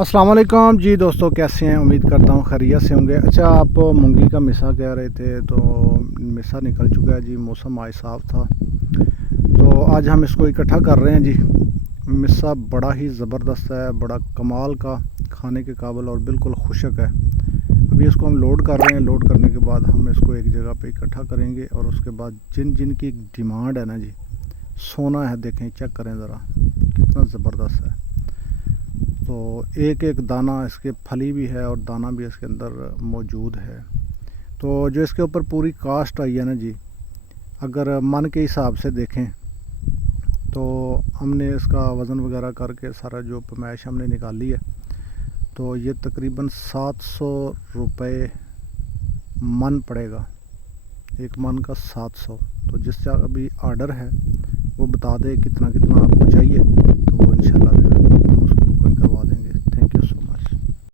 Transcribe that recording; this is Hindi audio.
अस्सलाम वालेकुम जी दोस्तों, कैसे हैं? उम्मीद करता हूँ खैरियत से होंगे। अच्छा, आप मूंगी का मिसा कह रहे थे, तो मिसा निकल चुका है जी। मौसम आज साफ़ था, तो आज हम इसको इकट्ठा कर रहे हैं जी। मिसा बड़ा ही ज़बरदस्त है, बड़ा कमाल का, खाने के काबिल और बिल्कुल खुशक है। अभी इसको हम लोड कर रहे हैं। लोड करने के बाद हम इसको एक जगह पे इकट्ठा करेंगे और उसके बाद जिन जिन की डिमांड है ना जी, सोना है। देखें, चेक करें ज़रा, कितना ज़बरदस्त है। तो एक एक दाना इसके फली भी है और दाना भी इसके अंदर मौजूद है। तो जो इसके ऊपर पूरी कास्ट आई है ना जी, अगर मन के हिसाब से देखें तो हमने इसका वज़न वगैरह करके सारा जो पैमाइश हमने निकाली है, तो ये तकरीबन 700 रुपये मन पड़ेगा। एक मन का 700। तो जिसका अभी आर्डर है वो बता दे कितना कितना आपको चाहिए, तो वो इंशाल्लाह फिर